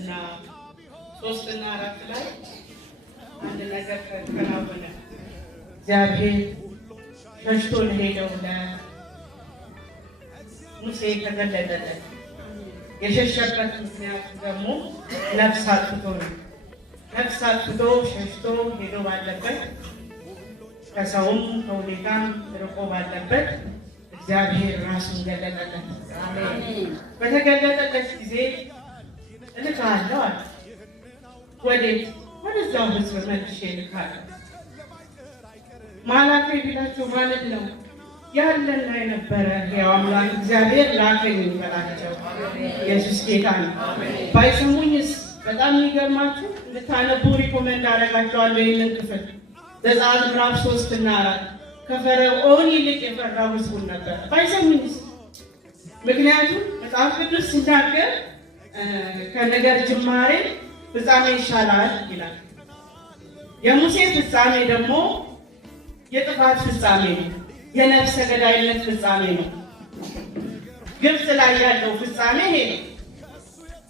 እና 3 እና 4 ላይ አንድ ነገር ተከናወነ። እግዚአብሔር ሸሽቶ ለሄደው ለሙሴ ተገለጠለት። የሸሸበት ምክንያት ደግሞ ነፍስ አጥፍቶ ነው። ነፍስ አጥፍቶ ሸሽቶ ሄዶ ባለበት ከሰውም ከሁኔታም ርቆ ባለበት እግዚአብሔር ራሱን ገለጠለት። በተገለጠለት ጊዜ እልካለሁ አለ። ወዴት? ወደዛው ሕዝብ መልሼ እልካለሁ። ማላከ ቢላቸው ማለት ነው ያለና የነበረ ሕያው አምላክ እግዚአብሔር ላከኝ ይበላቸው። ኢየሱስ ጌታ ነው። ባይሰሙኝስ በጣም የሚገርማችሁ እንድታነቡ ሪኮመንድ አደርጋቸዋለሁ። ይህንን ክፍል ዘጸአት ምዕራፍ 3 እና 4 ከፈርዖን ይልቅ የፈራው ሕዝቡን ነበር። ባይሰሙኝስ? ምክንያቱም መጽሐፍ ቅዱስ ሲናገር ከነገር ጅማሬ ፍጻሜ ይሻላል ይላል። የሙሴ ፍጻሜ ደግሞ የጥፋት ፍጻሜ ነው። የነፍሰ ገዳይነት ፍጻሜ ነው። ግብፅ ላይ ያለው ፍጻሜ ይሄ ነው።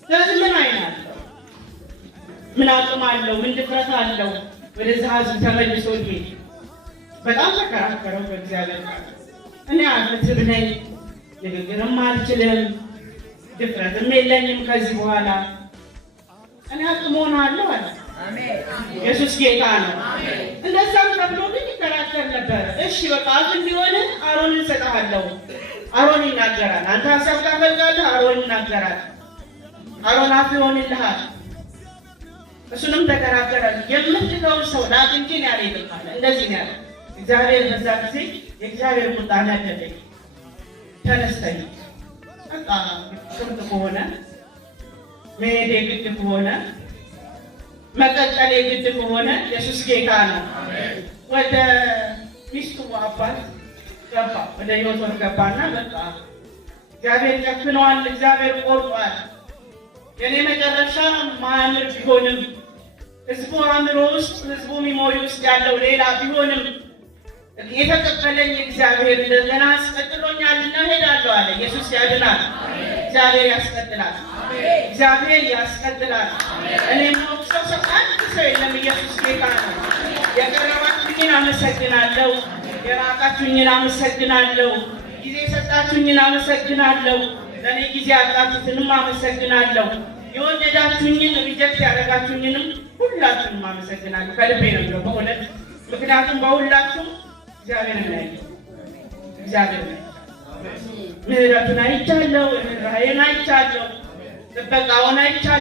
ስለዚህ ምን አይናለው? ምን አቅም አለው? ምን ድፍረት አለው? ወደዛ ሕዝብ ተመልሶ ይሄድ? በጣም ተከራከረው በእግዚአብሔር ቃል። እኔ አፍትብ ነኝ፣ ንግግርም አልችልም፣ ድፍረትም የለኝም። ከዚህ በኋላ እኔ አቅም ሆናለሁ አለ። ኢየሱስ ጌታ ነው። እንደዛም ተብሎ ግን ይከራከር ነበር። እሺ በቃ አፍ እንዲሆን አሮን እንሰጥሃለሁ። አሮን ይናገራል። አንተ ሀሳብ ታፈልጋለህ፣ አሮን ይናገራል። አሮን አፍ ይሆንልሃል። እሱንም ተከራከረ። የምትልከውን ሰው ላክ እንጂ እኔ አልሄድም አለ። እንደዚህ ነው ያለው እግዚአብሔር። በዛ ጊዜ የእግዚአብሔር ቁጣ ነደደኝ። ተነስተኝ በቃ ቅርብ ከሆነ መሄድ የግድ ከሆነ መቀጠል የግድ ከሆነ ኢየሱስ ጌታ ነው። ወደ ሚስቱ አባት ገባ፣ ወደ ዮቶር ገባና በቃ እግዚአብሔር ጨክነዋል፣ እግዚአብሔር ቆርጧል። የኔ መጨረሻ ማያምር ቢሆንም ህዝቡ አእምሮ ውስጥ ህዝቡ ሚሞሪ ውስጥ ያለው ሌላ ቢሆንም የተቀበለኝ እግዚአብሔር እንደገና አስቀጥሎኛልና ሄዳለሁ አለ። ኢየሱስ ያድናል። እግዚአብሔር ያስቀጥላል። እግዚአብሔር ያስቀጥላል። እኔም ሰው አንድ ሰው የለም። ኢየሱስ ጌታ ነው። የቀረባችሁኝን አመሰግናለሁ። የራቃችሁኝን አመሰግናለሁ። ጊዜ የሰጣችሁኝን አመሰግናለሁ። ለእኔ ጊዜ ያጣችሁትንም አመሰግናለሁ። የወደዳችሁኝን ሪጀክት ያደረጋችሁኝንም ሁላችሁንም አመሰግናለሁ። ከልቤ ነው ብለው በእውነት ምክንያቱም በሁላችሁም እግዚአብሔር ነው ያለው። እግዚአብሔር ነው ምህረቱን አይቻለሁ፣ ራእይን አይቻለሁ፣ ጥበቃውን አይቻለሁ።